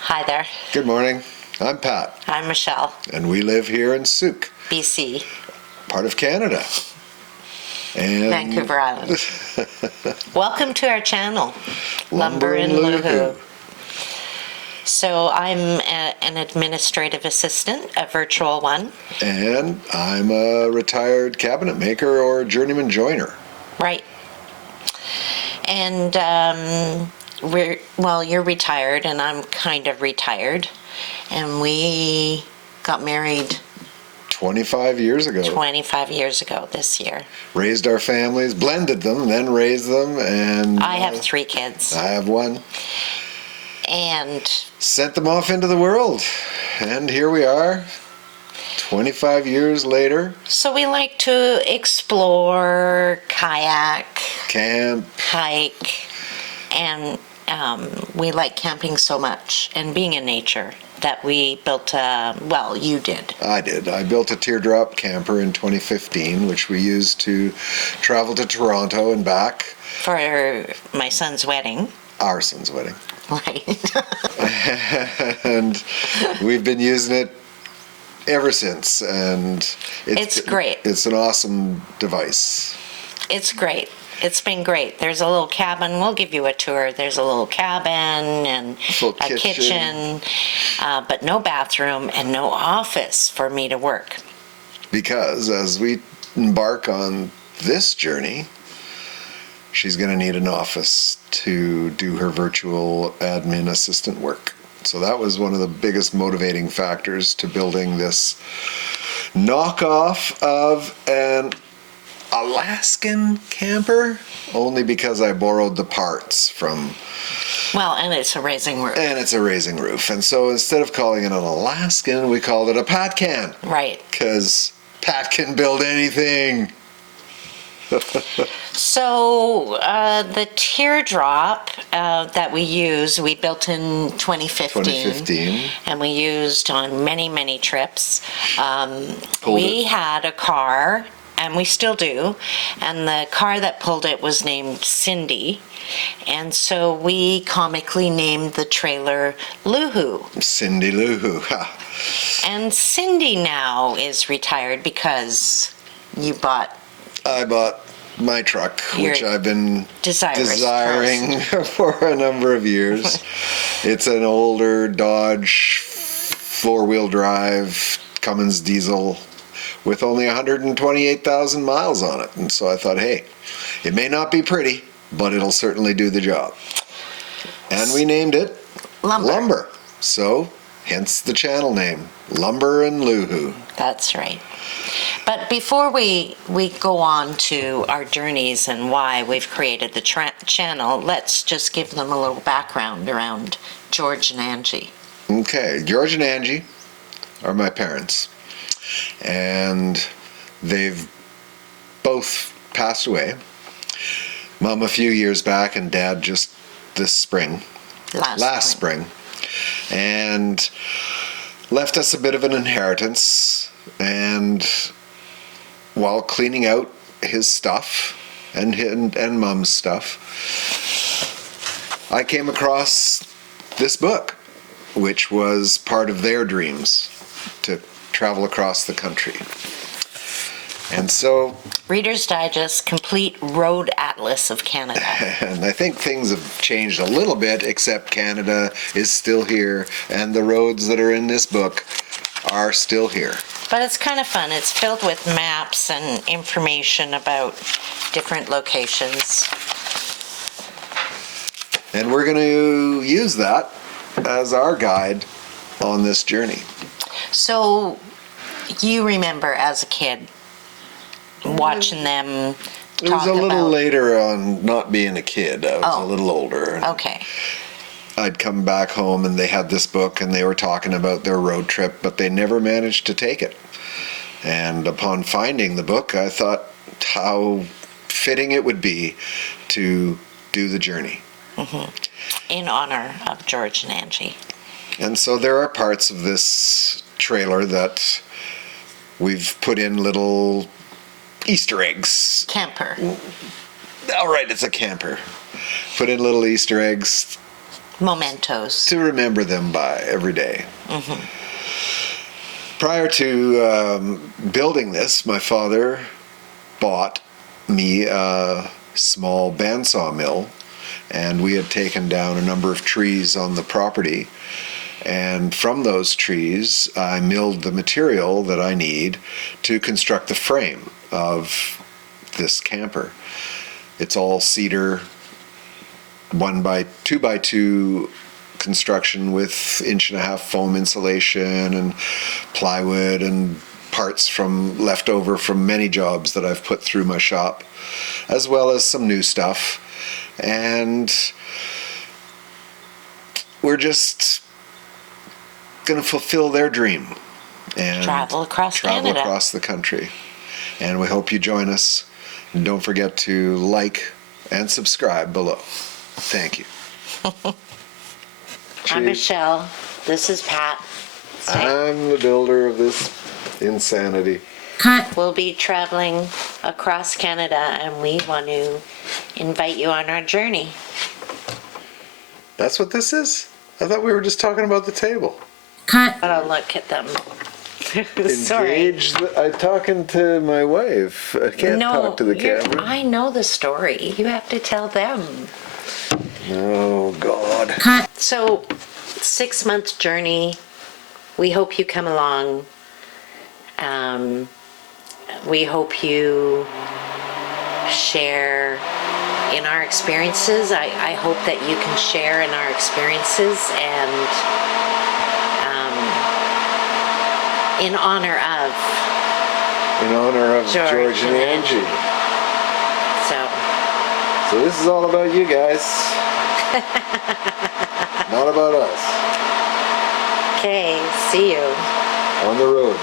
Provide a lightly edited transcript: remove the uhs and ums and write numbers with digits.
Hi there. Good morning. I'm Pat, I'm Michelle, and we live here in Souk, BC, part of Canada. And Vancouver Island. Welcome to our channel, Lumber and Luhu. So I'm an administrative assistant, a virtual one. And I'm a retired cabinet maker or journeyman joiner. Right. And you're retired and I'm kind of retired. And we got married 25 years ago. 25 years ago this year. Raised our families, blended them, then raised them, and... I have 3 kids. I have 1. And... Sent them off into the world. And here we are, 25 years later. So we like to explore, kayak, Camp. hike, and we like camping so much and being in nature that we built you did. I did. I built a teardrop camper in 2015, which we used to travel to Toronto and back. For my son's wedding. Our son's wedding. Right. And we've been using it ever since, and It's great. It's an awesome device. It's great. It's been great. There's a little cabin. We'll give you a tour. There's a little cabin and Full a kitchen, but no bathroom and no office for me to work. Because as we embark on this journey, she's going to need an office to do her virtual admin assistant work. So that was one of the biggest motivating factors to building this knockoff of an Alaskan camper, only because I borrowed the parts from... Well, and it's a raising roof. And it's a raising roof. And so instead of calling it an Alaskan, we called it a Pat Can. Right. Because Pat can build anything. So the teardrop that we built in 2015. And we used on many, many trips. We had a car, and we still do, and the car that pulled it was named Cindy. And so we comically named the trailer Luhu. Cindy Luhu. Ha. And Cindy now is retired because I bought my truck, which I've been desiring for a number of years. It's an older Dodge 4-wheel drive Cummins diesel with only 128,000 miles on it. And so I thought, hey, it may not be pretty, but it'll certainly do the job. And we named it Lumber. So, hence the channel name, Lumber and Luhu. That's right. But before we go on to our journeys and why we've created the channel, let's just give them a little background around George and Angie. Okay, George and Angie are my parents. And they've both passed away. Mom a few years back and Dad just this spring. Last spring. And left us a bit of an inheritance. And while cleaning out his stuff and Mom's stuff, I came across this book, which was part of their dreams to travel across the country. And so... Reader's Digest, Complete Road Atlas of Canada. And I think things have changed a little bit, except Canada is still here, and the roads that are in this book are still here. But it's kind of fun. It's filled with maps and information about different locations. And we're going to use that as our guide on this journey. So, you remember as a kid watching them talk about... It was a little later on not being a kid. I was a little older. Okay. I'd come back home and they had this book and they were talking about their road trip, but they never managed to take it. And upon finding the book, I thought how fitting it would be to do the journey. Mm-hmm. In honor of George and Angie. And so there are parts of this trailer that we've put in little Easter eggs. Camper. All right, it's a camper. Put in little Easter eggs Mementos. To remember them by every day. Prior to building this, my father bought me a small bandsaw mill, and we had taken down a number of trees on the property. And from those trees, I milled the material that I need to construct the frame of this camper. It's all cedar, 2 by 2 construction with 1.5-inch foam insulation and plywood and parts from leftover from many jobs that I've put through my shop, as well as some new stuff. And we're just going to fulfill their dream and travel across the country. And we hope you join us. And don't forget to like and subscribe below. Thank you. I'm Michelle. This is Pat. I'm the builder of this insanity. We'll be traveling across Canada, and we want to invite you on our journey. That's what this is? I thought we were just talking about the table. I'll look at them. Sorry. I'm talking to my wife. I can't talk to the camera. I know the story. You have to tell them. Oh, God. So, 6-month journey. We hope you come along. We hope you share in our experiences. I hope that you can share in our experiences and in honor of George and Angie. So this is all about you guys. Not about us. Okay, see you on the road.